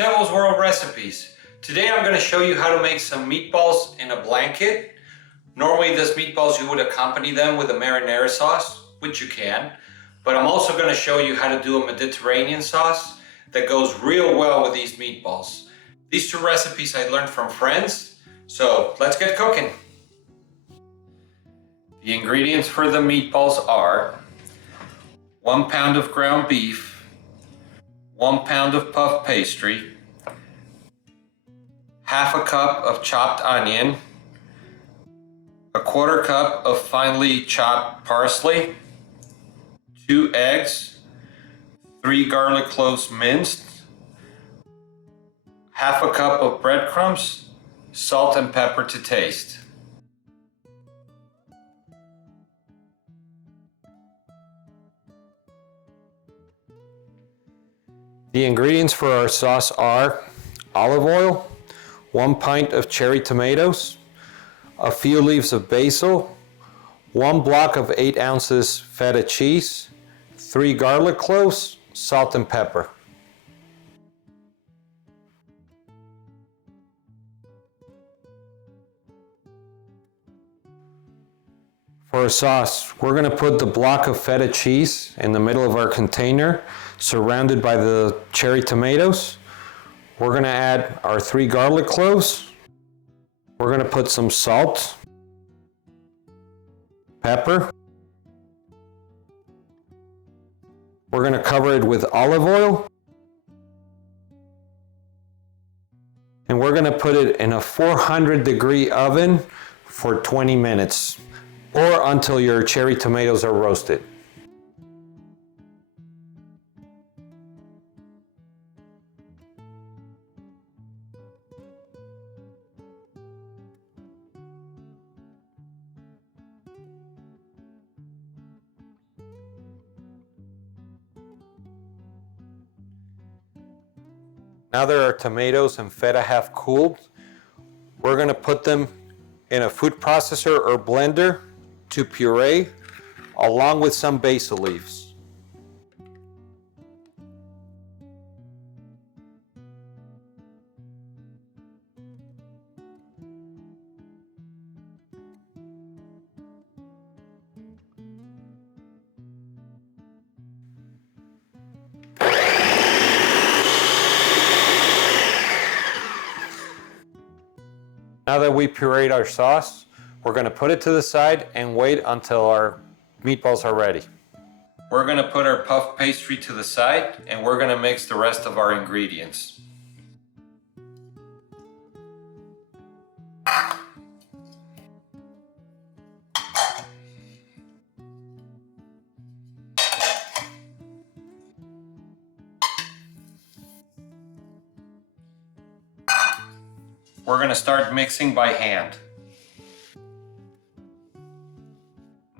Devil's World Recipes. Today I'm going to show you how to make some meatballs in a blanket. Normally this meatballs you would accompany them with a marinara sauce, which you can. But I'm also going to show you how to do a Mediterranean sauce that goes real well with these meatballs. These two recipes I learned from friends, so let's get cooking. The ingredients for the meatballs are 1 pound of ground beef, 1 pound of puff pastry, half a cup of chopped onion, a 1/4 cup of finely chopped parsley, 2 eggs, 3 garlic cloves minced, half a cup of breadcrumbs, salt and pepper to taste. The ingredients for our sauce are olive oil, 1 pint of cherry tomatoes, a few leaves of basil, 1 block of 8 ounces feta cheese, 3 garlic cloves, salt and pepper. For our sauce, we're going to put the block of feta cheese in the middle of our container, surrounded by the cherry tomatoes. We're going to add our 3 garlic cloves. We're going to put some salt, pepper. We're going to cover it with olive oil. And we're going to put it in a 400-degree oven for 20 minutes. Or until your cherry tomatoes are roasted. Now that our tomatoes and feta have cooled, we're going to put them in a food processor or blender to puree, along with some basil leaves. Now that we pureed our sauce, we're going to put it to the side and wait until our meatballs are ready. We're going to put our puff pastry to the side and we're going to mix the rest of our ingredients. We're going to start mixing by hand.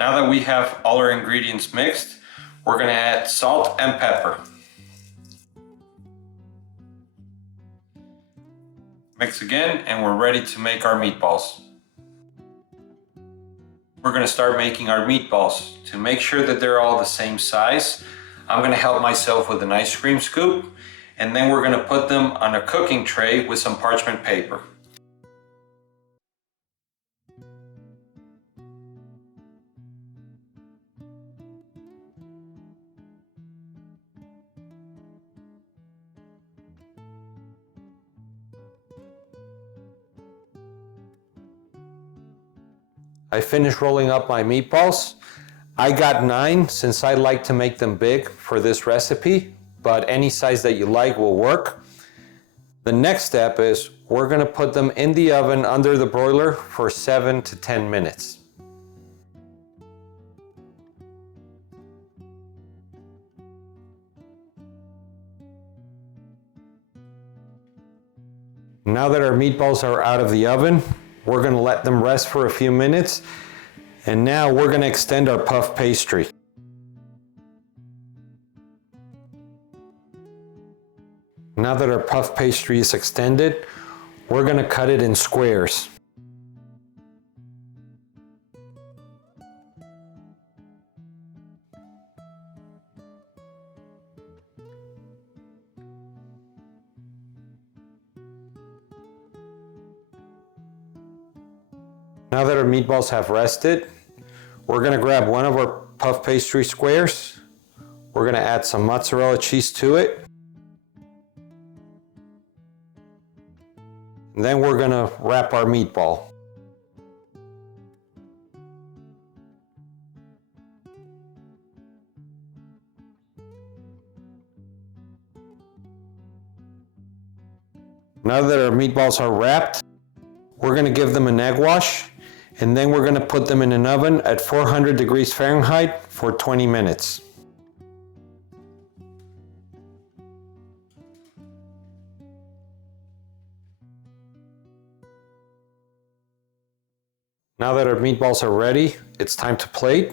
Now that we have all our ingredients mixed, we're going to add salt and pepper. Mix again and we're ready to make our meatballs. We're going to start making our meatballs. To make sure that they're all the same size, I'm going to help myself with an ice cream scoop, and then we're going to put them on a cooking tray with some parchment paper. I finished rolling up my meatballs. I got 9 since I like to make them big for this recipe, but any size that you like will work. The next step is we're going to put them in the oven under the broiler for 7 to 10 minutes. Now that our meatballs are out of the oven, we're going to let them rest for a few minutes, and now we're going to extend our puff pastry. Now that our puff pastry is extended, we're going to cut it in squares. Now that our meatballs have rested, we're gonna grab one of our puff pastry squares. We're gonna add some mozzarella cheese to it. And then we're gonna wrap our meatball. Now that our meatballs are wrapped, we're gonna give them an egg wash, and then we're gonna put them in an oven at 400 degrees Fahrenheit for 20 minutes. Now that our meatballs are ready, it's time to plate.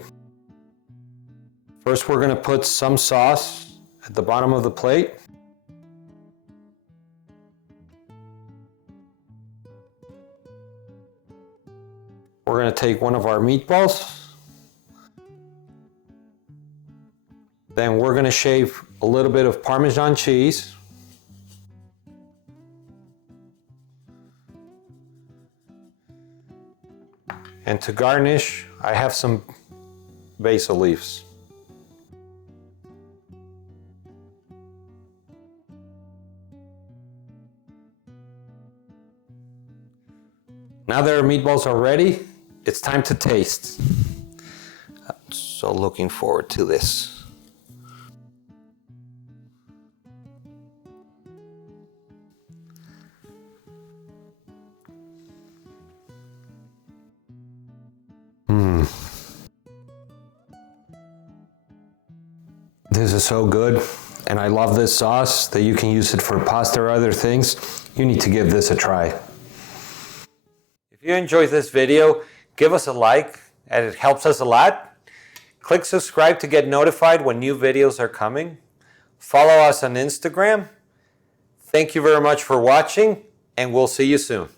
First, we're gonna put some sauce at the bottom of the plate. We're gonna take one of our meatballs. Then we're gonna shave a little bit of Parmesan cheese. And to garnish, I have some basil leaves. Now that our meatballs are ready, it's time to taste. So looking forward to this. This is so good, and I love this sauce that you can use it for pasta or other things. You need to give this a try. If you enjoyed this video, give us a like, and it helps us a lot. Click subscribe to get notified when new videos are coming. Follow us on Instagram. Thank you very much for watching, and we'll see you soon.